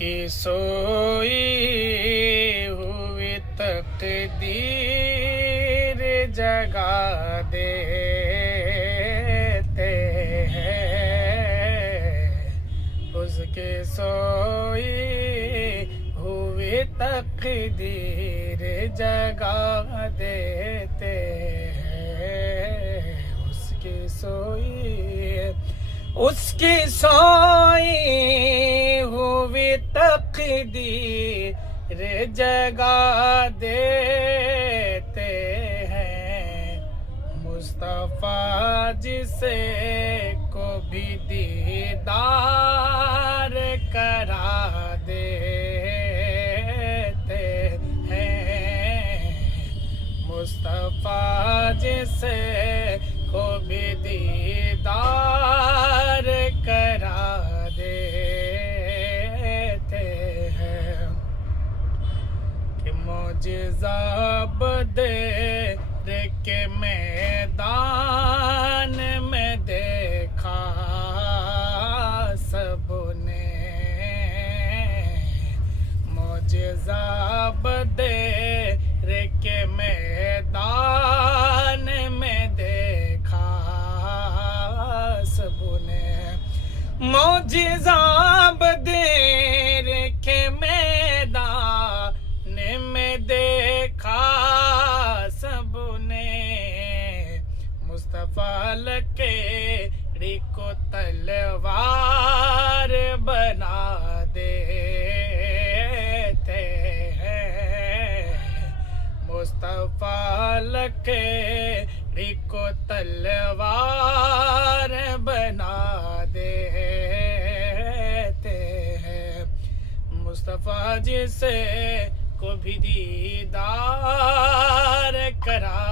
उसकी सोई हुई तकदीर जगा देते हैं। उसकी सोई हुई तकदीर जगा देते हैं। उसकी सोई हुई तकदीर जगा देते हैं। मुस्तफा जिसे को भी दीदार करा देते हैं। मुस्तफा जिसे को भी दीदार करा देते हैं। कि मौजिज़ा बदर के मैदान में देखा सबने। मौजिज़ा बदर के मैदान में देखा सबने। मौजिज़ा बदर के मैदान में देखा सबने। मुस्तफा लकेड़ी को तलवार बना देते हैं। मुस्तफा लकेड़ी को तलवार बना देते हैं। मुस्तफा जिसे को भी दीदार करा